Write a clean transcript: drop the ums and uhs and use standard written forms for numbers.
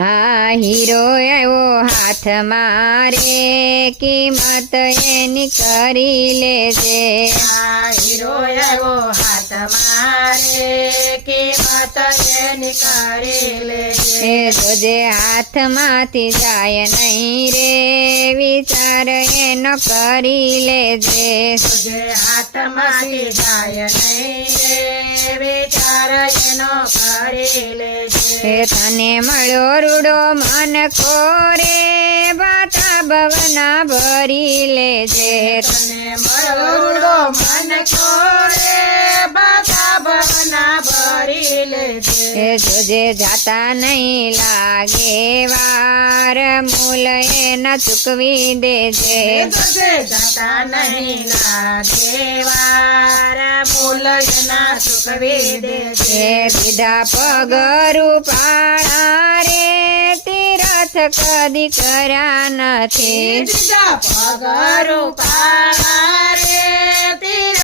આ હીરો આવ્યો હાથ મારે કિંમત એની કરી લેજે આ હીરો આવ્યો હાથ મારે કિંમત એની કરી લેજે એ જોજે હાથમાંથી જાય નહીં રે વિચાર એનો કરી લેજે જે હાથમાંથી જાય નહીં રે વિચાર એનો કરી લેજે એ તને મળ્યો રૂડો મન ખોરે બાતા ભવના ભરી લેજે તને મળો મન ખોરે બાધા ભવના ભરી લેજે એ જોજે જાતા નહીં લાગે વાર મૂલ એના ચૂકવી દેજે જોજે જાતા નહીં લાગે વાર મૂલ એના ચૂકવી દેજે એ દીધા પગરું પાળા રે તીરથ કદી કર્યા નથી દીધા પગરું